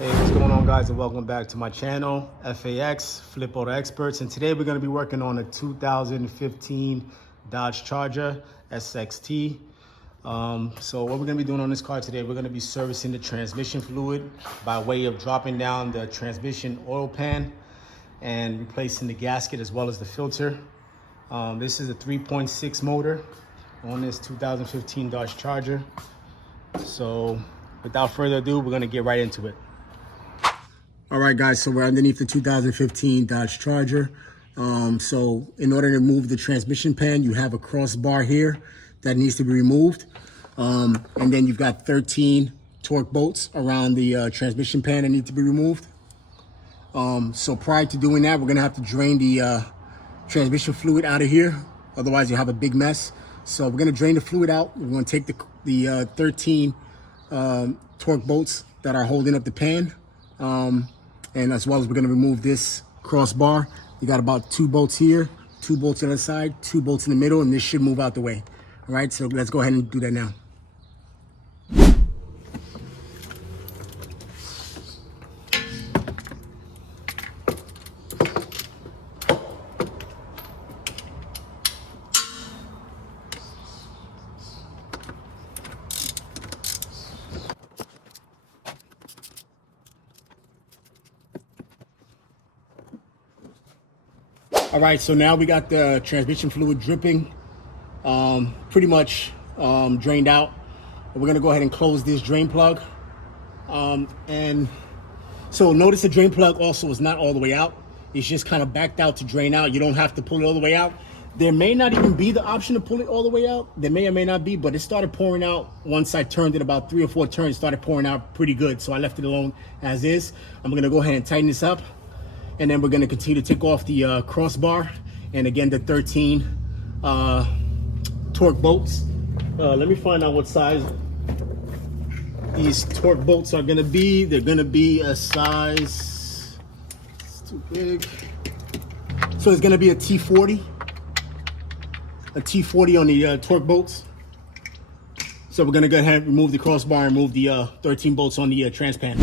Hey, what's going on, guys, and welcome back to my channel, FAX, Flip Auto Experts. And today we're going to be working on a 2015 Dodge Charger SXT. So what we're going to be doing on this car today, we're going to be servicing the transmission fluid by way of dropping down the transmission oil pan and replacing the gasket as well as the filter. This is a 3.6 motor on this 2015 Dodge Charger. So without further ado, we're going to get right into it. All right, guys, so we're underneath the 2015 Dodge Charger. So in order to remove the transmission pan, you have a crossbar here that needs to be removed. And then you've got 13 torque bolts around the transmission pan that need to be removed. So prior to doing that, we're gonna have to drain the transmission fluid out of here. Otherwise, you have a big mess. So we're gonna drain the fluid out. We're gonna take the 13 torque bolts that are holding up the pan. And as well as we're going to remove this crossbar. You got about 2 bolts here, 2 bolts on the side, 2 bolts in the middle, and this should move out the way. All right, so let's go ahead and do that now. All right, so now we got the transmission fluid dripping, pretty much drained out. We're gonna go ahead and close this drain plug. And so notice the drain plug also is not all the way out. It's just kind of backed out to drain out. You don't have to pull it all the way out. There may not even be the option to pull it all the way out. There may or may not be, but it started pouring out once I turned it about 3 or 4 turns, started pouring out pretty good. So I left it alone as is. I'm gonna go ahead and tighten this up. And then we're going to continue to take off the crossbar and again the 13 torque bolts. Let me find out what size these torque bolts are going to be. They're going to be a size, it's too big. So it's going to be a T40 on the torque bolts. So we're going to go ahead and remove the crossbar and remove the 13 bolts on the trans pan.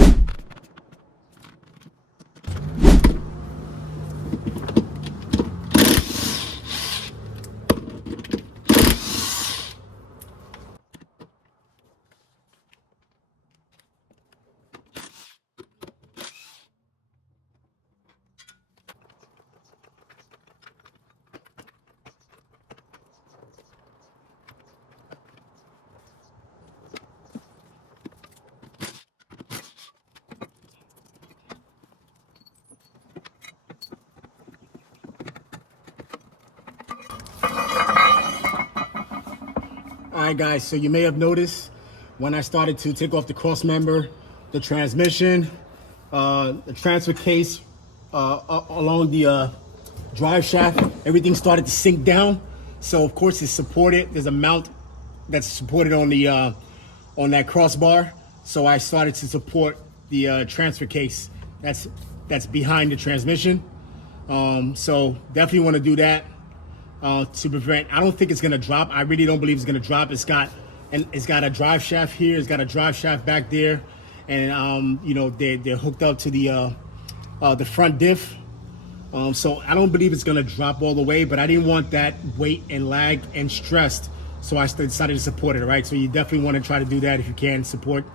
All right, guys, so you may have noticed when I started to take off the cross member, the transmission, the transfer case along the drive shaft, everything started to sink down. So of course it's supported. There's a mount that's supported on the on that crossbar. So I started to support the transfer case that's behind the transmission. So definitely want to do that. To prevent, I don't think it's gonna drop. I really don't believe it's gonna drop. It's got a drive shaft here. It's got a drive shaft back there, and you know they're hooked up to the front diff. So I don't believe it's gonna drop all the way, but I didn't want that weight and lag and stressed, so I decided to support it. All right, so you definitely want to try to do that if you can. Support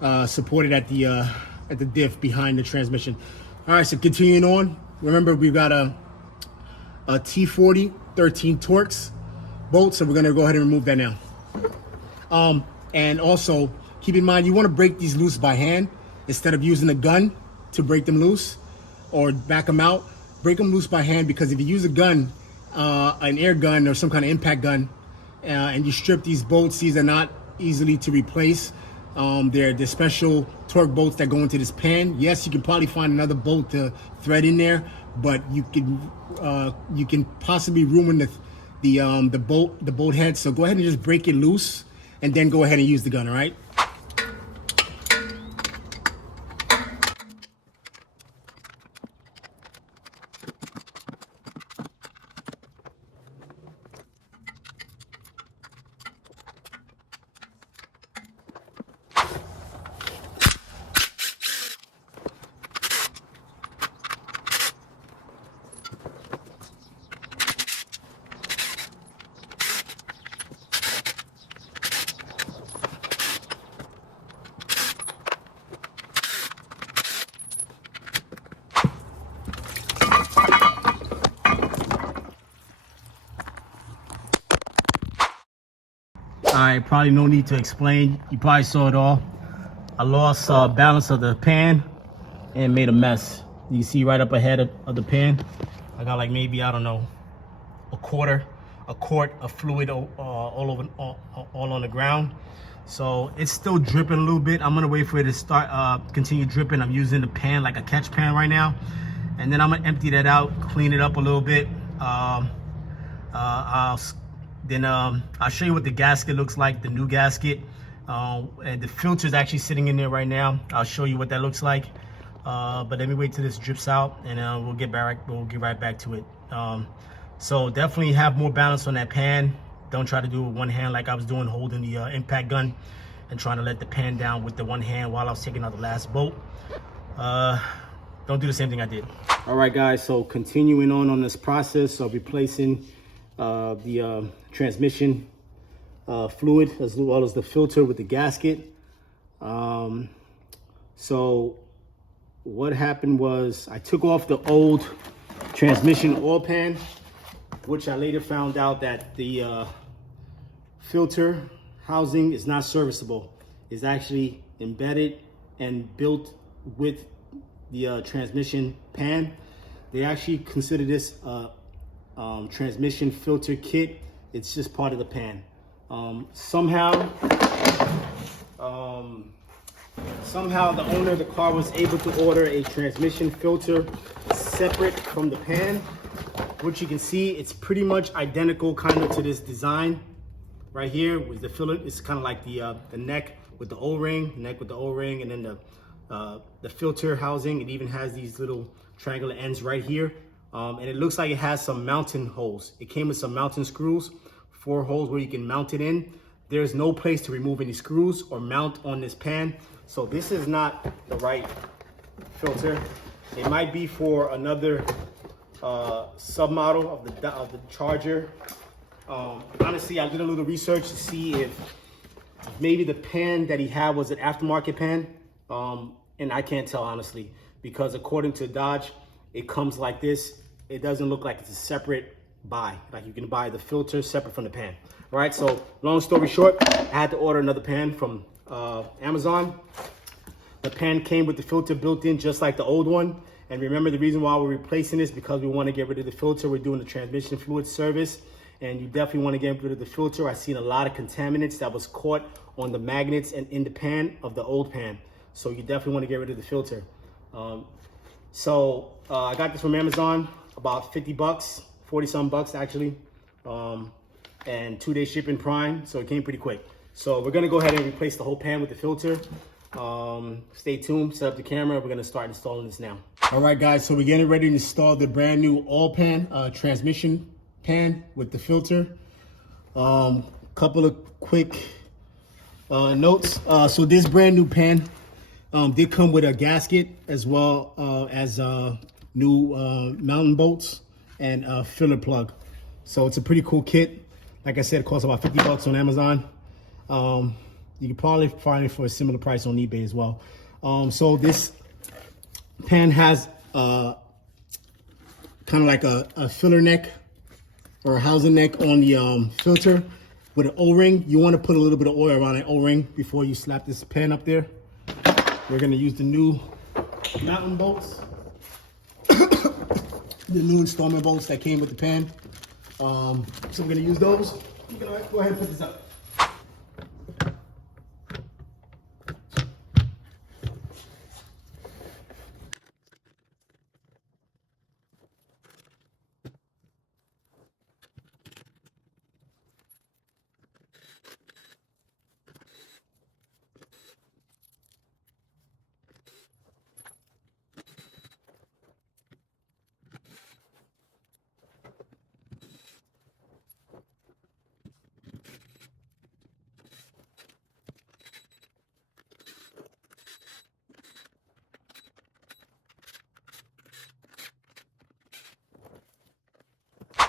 it at the diff behind the transmission. All right, so continuing on. Remember, we've got a T40 13 Torx bolt, so we're gonna go ahead and remove that now. And also keep in mind, you want to break these loose by hand instead of using a gun to break them loose or back them out. Break them loose by hand, because if you use a gun, an air gun or some kind of impact gun, and you strip these bolts, these are not easily to replace. They're special torque bolts that go into this pan. Yes, you can probably find another bolt to thread in there, but you can possibly ruin the bolt head. So go ahead and just break it loose, and then go ahead and use the gun. All right. probably no need to explain. You probably saw it all. I lost balance of the pan and made a mess. You see right up ahead of the pan, I got like maybe, I don't know, a quart of fluid all on the ground. So it's still dripping a little bit. I'm gonna wait for it to start continue dripping. I'm using the pan like a catch pan right now, and then I'm gonna empty that out, clean it up a little bit. I'll show you what the gasket looks like, the new gasket. And the filter is actually sitting in there right now. I'll show you what that looks like. But let me wait till this drips out, and we'll get right back to it. So definitely have more balance on that pan. Don't try to do it with one hand like I was doing, holding the impact gun and trying to let the pan down with the one hand while I was taking out the last bolt. Don't do the same thing I did. All right, guys, so continuing on this process of replacing the transmission fluid as well as the filter with the gasket. So what happened was I took off the old transmission oil pan, which I later found out that the filter housing is not serviceable. It's actually embedded and built with the transmission pan. They actually consider this transmission filter kit. It's just part of the pan. Somehow the owner of the car was able to order a transmission filter separate from the pan, which you can see it's pretty much identical kind of to this design right here with the fillet. It's kind of like the neck with the O-ring, and then the filter housing. It even has these little triangular ends right here, and it looks like it has some mounting holes. It came with some mounting screws, 4 holes where you can mount it in. There's no place to remove any screws or mount on this pan, so this is not the right filter. It might be for another submodel of the Charger. Honestly, I did a little research to see if maybe the pan that he had was an aftermarket pan, and I can't tell honestly, because according to Dodge, it comes like this. It doesn't look like it's a separate buy, like you can buy the filter separate from the pan. All right, so long story short, I had to order another pan from Amazon. The pan came with the filter built in just like the old one. And remember, the reason why we're replacing this because we want to get rid of the filter. We're doing the transmission fluid service, and you definitely want to get rid of the filter. I've seen a lot of contaminants that was caught on the magnets and in the pan of the old pan. So you definitely want to get rid of the filter. I got this from Amazon, about 50 bucks, 40 some bucks actually. And 2-day shipping Prime, so it came pretty quick. So we're gonna go ahead and replace the whole pan with the filter. Stay tuned, set up the camera. We're gonna start installing this now. All right, guys, so we're getting ready to install the brand new oil pan, transmission pan with the filter. Couple of quick notes. So this brand new pan did come with a gasket as well as new mounting bolts and a filler plug. So it's a pretty cool kit. Like I said, it costs about 50 bucks on Amazon. You can probably find it for a similar price on eBay as well. So this pan has kind of like a filler neck or a housing neck on the filter with an O-ring. You want to put a little bit of oil around that O-ring before you slap this pan up there. We're going to use the new mounting bolts, the new installment bolts that came with the pan. So we're going to use those. You're going to go ahead and put this up.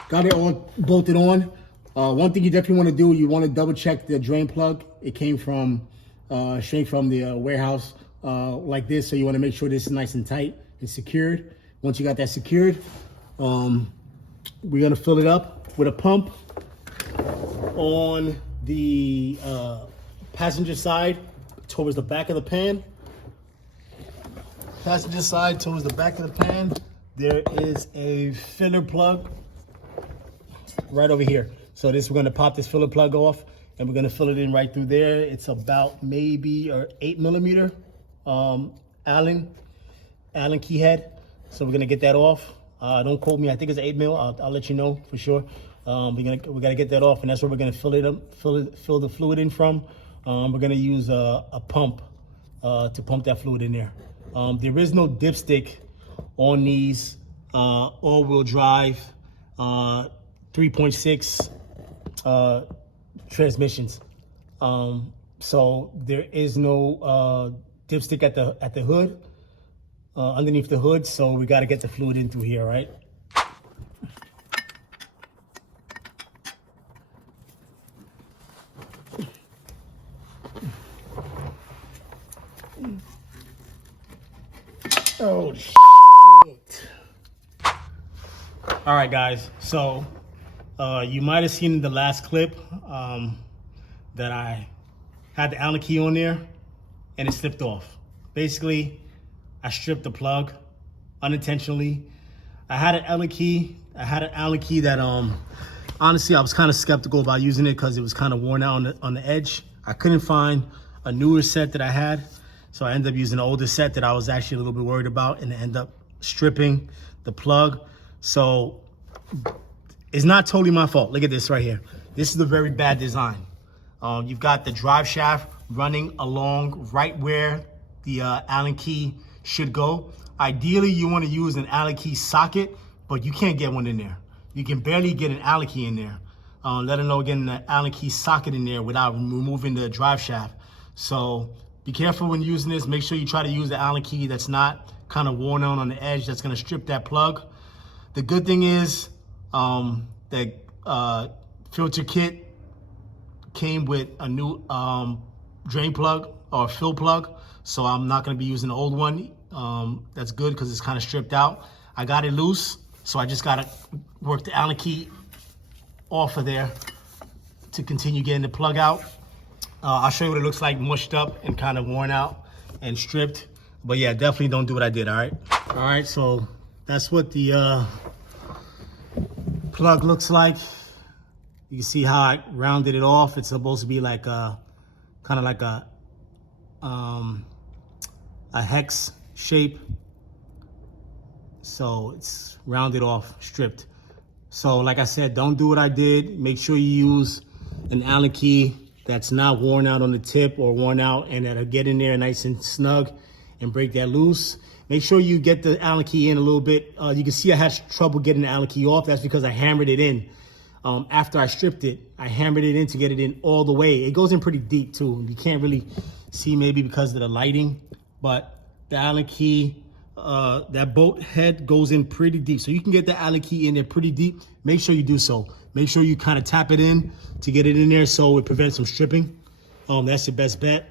Got it all bolted on. One thing you definitely want to do, you want to double check the drain plug. It came from straight from the warehouse like this, so you want to make sure this is nice and tight and secured. Once you got that secured, we're gonna fill it up with a pump on the passenger side towards the back of the pan. Passenger side towards the back of the pan, there is a filler plug right over here. So we're gonna pop this filler plug off and we're gonna fill it in right through there. It's about maybe 8mm Allen key head. So we're gonna get that off. Don't quote me, I think it's 8mm. I'll let you know for sure. We gotta get that off, and that's where we're gonna fill the fluid in from. We're gonna use a pump to pump that fluid in there. There is no dipstick on these all-wheel drive 3.6 transmissions. So there is no dipstick at the hood, underneath the hood. So we got to get the fluid in through here, right? Oh shit. All right, guys. So you might have seen in the last clip that I had the Allen key on there and it slipped off. Basically, I stripped the plug unintentionally. I had an Allen key that honestly I was kind of skeptical about using it because it was kind of worn out on the edge. I couldn't find a newer set that I had, so I ended up using an older set that I was actually a little bit worried about, and I ended up stripping the plug. So it's not totally my fault. Look at this right here. This is a very bad design. You've got the drive shaft running along right where the Allen key should go. Ideally, you want to use an Allen key socket, but you can't get one in there. You can barely get an Allen key in there, let alone getting an Allen key socket in there without removing the drive shaft. So be careful when using this. Make sure you try to use the Allen key that's not kind of worn out on the edge. That's going to strip that plug. The good thing is that filter kit came with a new drain plug or fill plug, so I'm not going to be using the old one. That's good because it's kind of stripped out. I got it loose, so I just got to work the Allen key off of there to continue getting the plug out. I'll show you what it looks like mushed up and kind of worn out and stripped. But yeah, definitely don't do what I did, all right? All right, so that's what the plug looks like. You can see how I rounded it off. It's supposed to be like kind of like a hex shape. So it's rounded off, stripped. So like I said, don't do what I did. Make sure you use an Allen key that's not worn out on the tip or worn out, and that'll get in there nice and snug and break that loose. Make sure you get the Allen key in a little bit. You can see I had trouble getting the Allen key off. That's because I hammered it in. After I stripped it, I hammered it in to get it in all the way. It goes in pretty deep too. You can't really see maybe because of the lighting, but the Allen key, that bolt head goes in pretty deep. So you can get the Allen key in there pretty deep. Make sure you do so. Make sure you kind of tap it in to get it in there so it prevents some stripping. That's your best bet.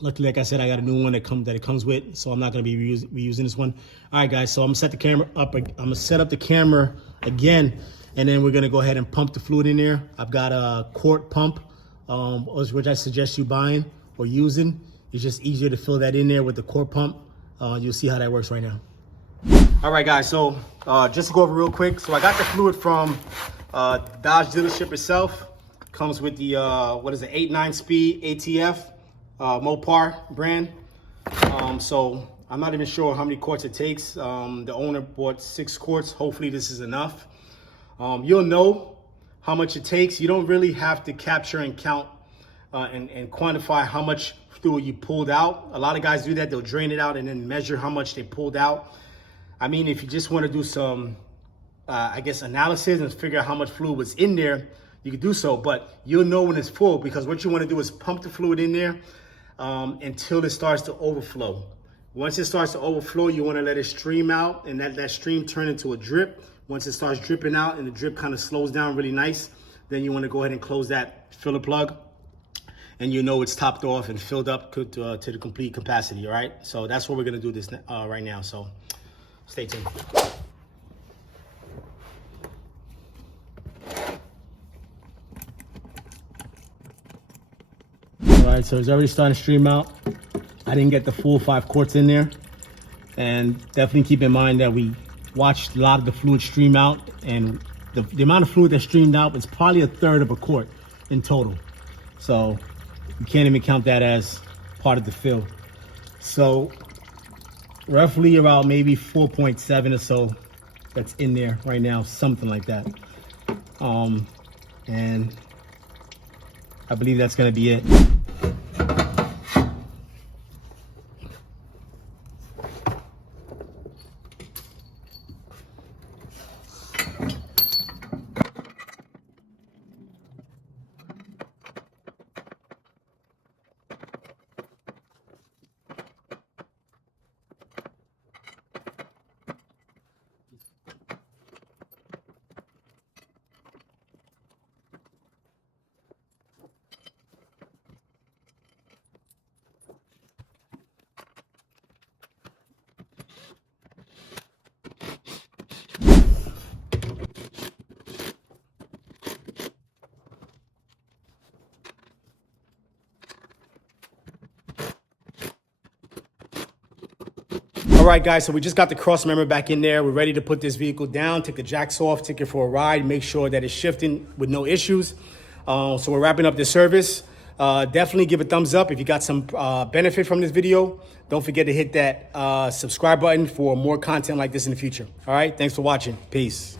Luckily, like I said, I got a new one that it comes with, so I'm not going to be reusing this one. All right, guys, so I'm going to set the camera up. I'm going to set up the camera again, and then we're going to go ahead and pump the fluid in there. I've got a quart pump, which I suggest you buying or using. It's just easier to fill that in there with the quart pump. You'll see how that works right now. All right, guys, so just to go over real quick. So I got the fluid from Dodge dealership itself. Comes with the, 8.9-speed ATF Mopar brand. So I'm not even sure how many quarts it takes. The owner bought 6 quarts. Hopefully this is enough. You'll know how much it takes. You don't really have to capture and count and quantify how much fluid you pulled out. A lot of guys do that. They'll drain it out and then measure how much they pulled out. I mean, if you just want to do some, analysis and figure out how much fluid was in there, you can do so, but you'll know when it's full, because what you want to do is pump the fluid in there until it starts to overflow. Once it starts to overflow, you want to let it stream out, and that stream turn into a drip. Once it starts dripping out and the drip kind of slows down really nice, then you want to go ahead and close that filler plug, and you know it's topped off and filled up to the complete capacity, all right? So that's what we're going to do this right now, so stay tuned. right, so it's already starting to stream out. I didn't get the full 5 quarts in there. And definitely keep in mind that we watched a lot of the fluid stream out, and the amount of fluid that streamed out was probably a third of a quart in total. So you can't even count that as part of the fill. So roughly about maybe 4.7 or so that's in there right now, something like that. And I believe that's gonna be it. All right, guys, so we just got the cross member back in there. We're ready to put this vehicle down, take the jacks off, take it for a ride, make sure that it's shifting with no issues. So we're wrapping up this service. Definitely give a thumbs up if you got some benefit from this video. Don't forget to hit that subscribe button for more content like this in the future. All right, thanks for watching. Peace.